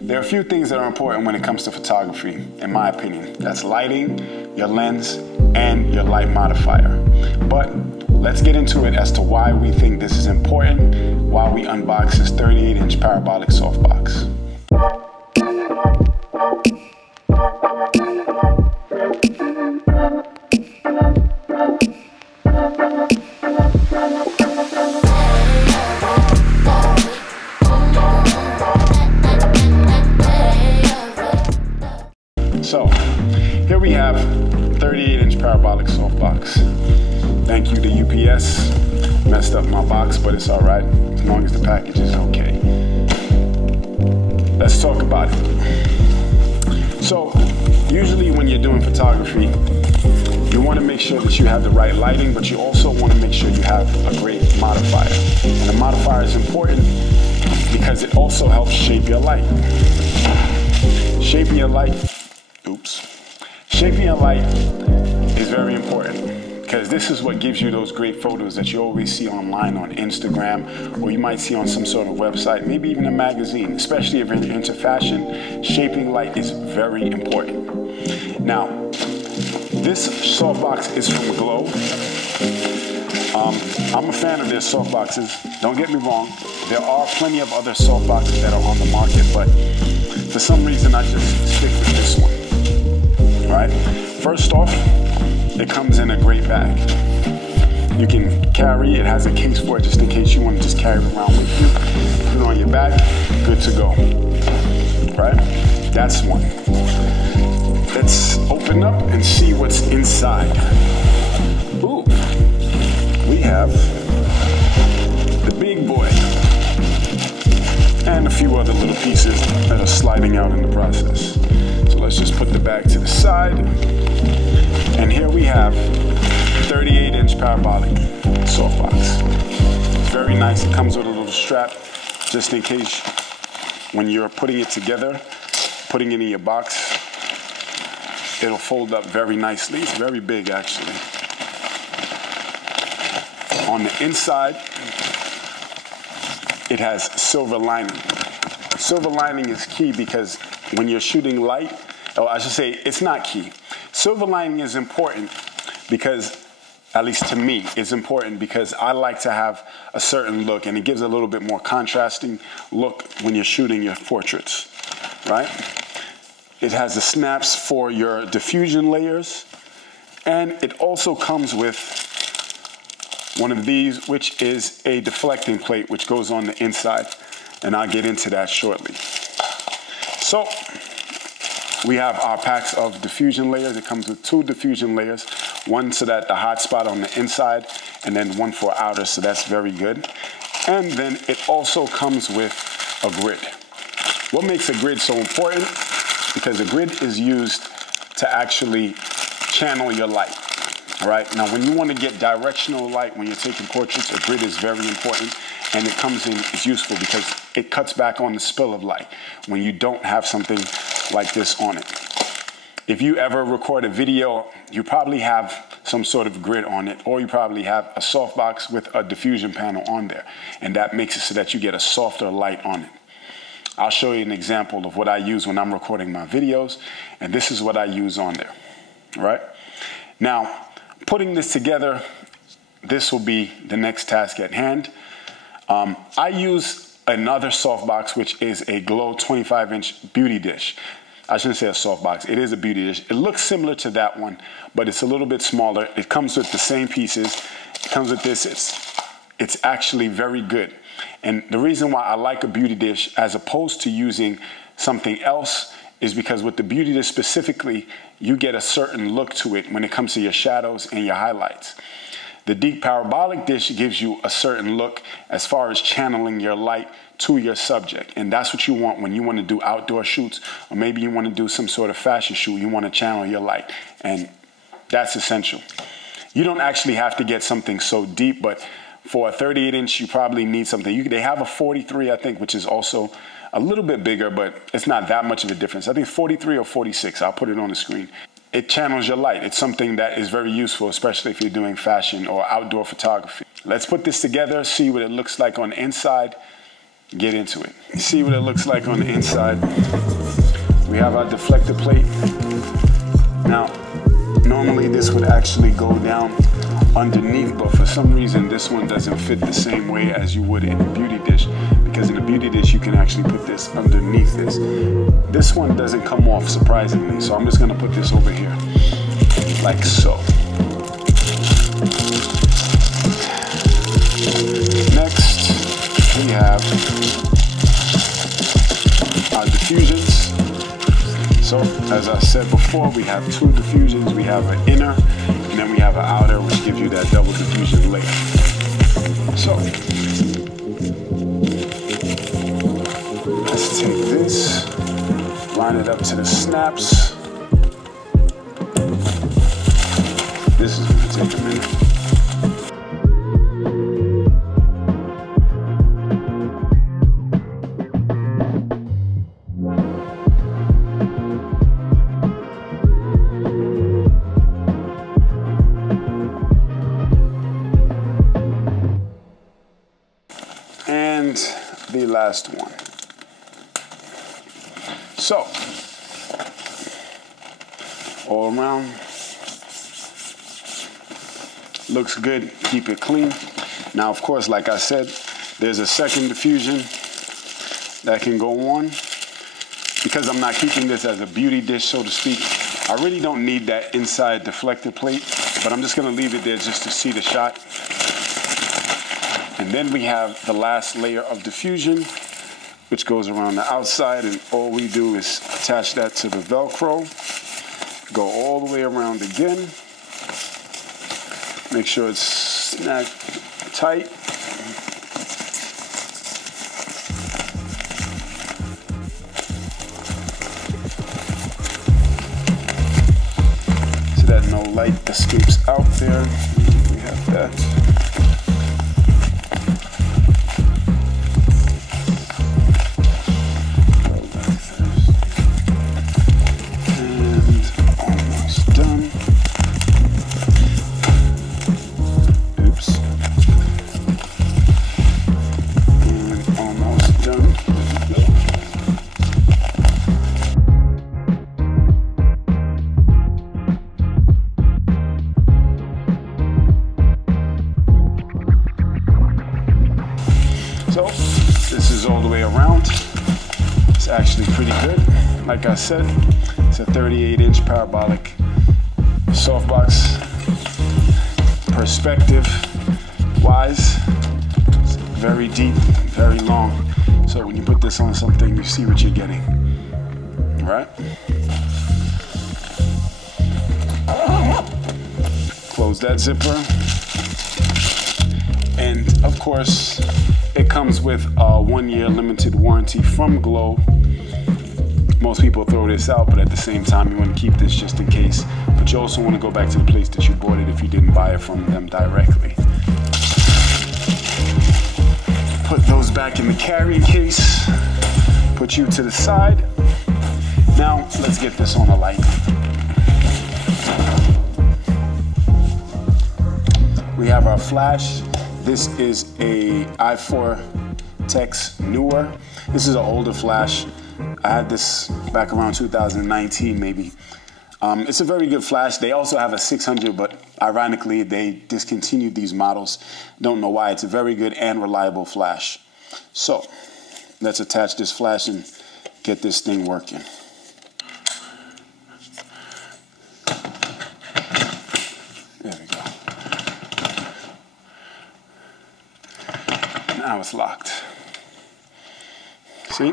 There are a few things that are important when it comes to photography, in my opinion. That's lighting, your lens, and your light modifier. But let's get into it as to why we think this is important while we unbox this 38-inch parabolic softbox. So, here we have 38-inch parabolic softbox. Thank you to UPS. Messed up my box, but it's all right, as long as the package is okay. Let's talk about it. So, usually when you're doing photography, you want to make sure that you have the right lighting, but you also want to make sure you have a great modifier. And the modifier is important because it also helps shape your light. Shaping your light is very important because this is what gives you those great photos that you always see online on Instagram, or you might see on some sort of website, maybe even a magazine. Especially if you're into fashion, shaping light is very important. Now, this softbox is from Glow. I'm a fan of their softboxes. Don't get me wrong. There are plenty of other softboxes that are on the market, but for some reason I just stick with this one. All right. First off, it comes in a great bag. You can carry, it has a case for it just in case you want to just carry it around with you. Put it on your back, good to go. Right? That's one. Let's open up and see what's inside. Ooh, we have the big boy and a few other little pieces that are sliding out in the process. So let's just put the bag to the side. And here we have 38-inch parabolic softbox. It's very nice. It comes with a little strap just in case when you're putting it together, putting it in your box, it'll fold up very nicely. It's very big actually. On the inside, it has silver lining. Silver lining is key because when you're shooting light, or I should say it's not key. Silver lining is important because, at least to me, it's important because I like to have a certain look and it gives a little bit more contrasting look when you're shooting your portraits, right? It has the snaps for your diffusion layers, and it also comes with one of these, which is a deflecting plate, which goes on the inside, and I'll get into that shortly. So, we have our packs of diffusion layers. It comes with 2 diffusion layers, one so that the hot spot on the inside, and then one for outer, so that's very good. And then it also comes with a grid. What makes a grid so important? Because a grid is used to actually channel your light. All right, now when you want to get directional light when you're taking portraits, a grid is very important, and it comes in, it's useful because it cuts back on the spill of light when you don't have something like this on it. If you ever record a video, you probably have some sort of grid on it, or you probably have a softbox with a diffusion panel on there, and that makes it so that you get a softer light on it. I'll show you an example of what I use when I'm recording my videos, and this is what I use on there. All right? Now, putting this together, this will be the next task at hand. I use another softbox, which is a Glow 25-inch beauty dish. I shouldn't say a softbox, it is a beauty dish. It looks similar to that one, but it's a little bit smaller. It comes with the same pieces. It comes with this. It's actually very good. And the reason why I like a beauty dish as opposed to using something else is because with the beauty dish specifically, you get a certain look to it when it comes to your shadows and your highlights. The deep parabolic dish gives you a certain look as far as channeling your light to your subject. And that's what you want when you want to do outdoor shoots, or maybe you want to do some sort of fashion shoot. You want to channel your light, and that's essential. You don't actually have to get something so deep, but for a 38-inch, you probably need something. They have a 43, I think, which is also a little bit bigger, but it's not that much of a difference. I think 43 or 46. I'll put it on the screen. It channels your light. It's something that is very useful, especially if you're doing fashion or outdoor photography. Let's put this together, see what it looks like on the inside, get into it. See what it looks like on the inside. We have our deflector plate. Now, normally this would actually go down underneath, but for some reason this one doesn't fit the same way as you would in a beauty dish, because in a beauty dish you can actually put this underneath this. This one doesn't come off, surprisingly, so I'm just gonna put this over here, like so. Next, we have our diffusions. So, as I said before, we have two diffusions. We have an inner, and then we have an outer, which gives you that double diffusion layer. So, let's take this, line it up to the snaps. This is going to take a minute. And the last one. So, all around, looks good, keep it clean. Now, of course, like I said, there's a second diffusion that can go on. Because I'm not keeping this as a beauty dish, so to speak, I really don't need that inside deflector plate, but I'm just gonna leave it there just to see the shot. And then we have the last layer of diffusion, which goes around the outside, and all we do is attach that to the Velcro, go all the way around again, make sure it's snug tight. So that no light escapes out there. We have that. So this is all the way around. It's actually pretty good. Like I said, it's a 38-inch parabolic softbox. Perspective wise, it's very deep, very long. So when you put this on something, you see what you're getting. All right? Close that zipper. And of course, it comes with a 1-year limited warranty from Glow. Most people throw this out, but at the same time, you want to keep this just in case. But you also want to go back to the place that you bought it if you didn't buy it from them directly. Put those back in the carrying case. Put you to the side. Now, let's get this on a light. We have our flash. This is a i4 Tex Neewer. This is an older flash. I had this back around 2019 maybe. It's a very good flash. They also have a 600, but ironically they discontinued these models. Don't know why. It's a very good and reliable flash. So let's attach this flash and get this thing working. There we go. Now it's locked. See?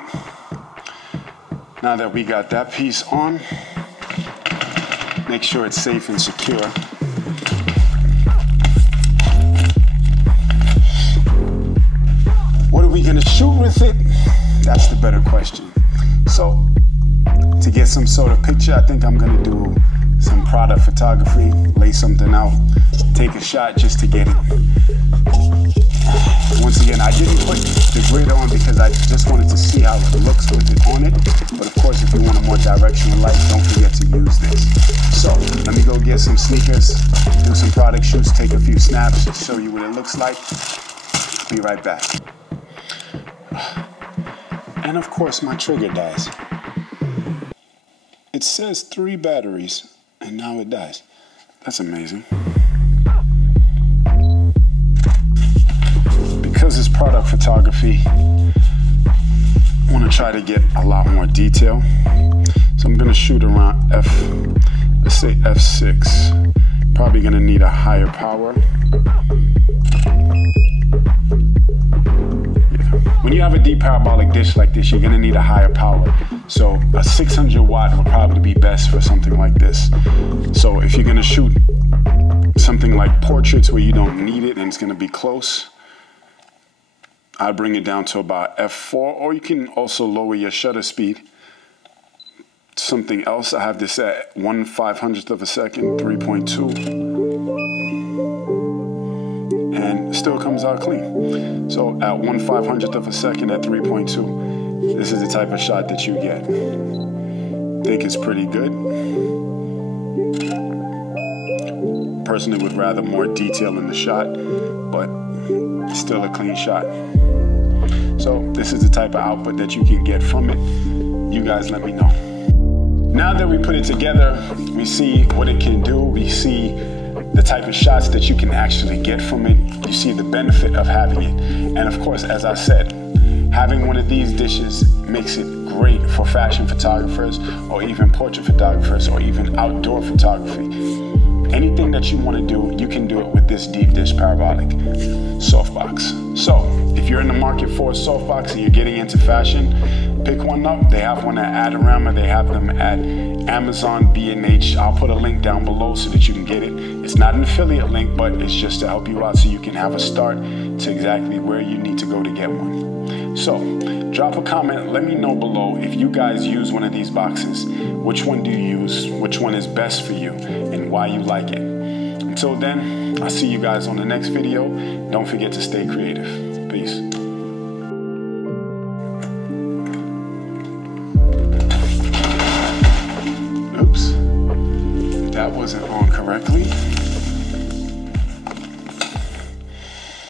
Now that we got that piece on, make sure it's safe and secure. What are we gonna shoot with it? That's the better question. So, to get some sort of picture, I think I'm gonna do some product photography, lay something out, take a shot just to get it. Once again, I didn't put the grid on because I just wanted to see how it looks with it on it. But of course, if you want a more directional light, don't forget to use this. So let me go get some sneakers, do some product shoots, take a few snaps, show you what it looks like. Be right back. And of course, my trigger dies. It says 3 batteries, and now it dies. That's amazing. Because it's product photography, I want to try to get a lot more detail. So I'm going to shoot around let's say f6. Probably going to need a higher power. When you have a deep parabolic dish like this, you're going to need a higher power. So a 600 watt would probably be best for something like this. So if you're going to shoot something like portraits where you don't need it and it's going to be close, I'll bring it down to about f4, or you can also lower your shutter speed. Something else, I have this at 1/500th of a second, 3.2. And it still comes out clean. So at 1/500th of a second at 3.2, this is the type of shot that you get. I think it's pretty good. Personally would rather more detail in the shot, but still a clean shot. So this is the type of output that you can get from it. You guys let me know. Now that we put it together, we see what it can do. We see the type of shots that you can actually get from it. You see the benefit of having it. And of course, as I said, having one of these dishes makes it great for fashion photographers, or even portrait photographers, or even outdoor photography. Anything that you want to do, you can do it with this deep dish parabolic softbox. So if you're in the market for a softbox and you're getting into fashion, pick one up. They have one at Adorama. They have them at Amazon, B&H. I'll put a link down below so that you can get it. It's not an affiliate link, but it's just to help you out so you can have a start to exactly where you need to go to get one. So drop a comment. Let me know below if you guys use one of these boxes. Which one do you use? Which one is best for you and why you like it? Until then, I'll see you guys on the next video. Don't forget to stay creative. Peace. Oops, that wasn't on correctly.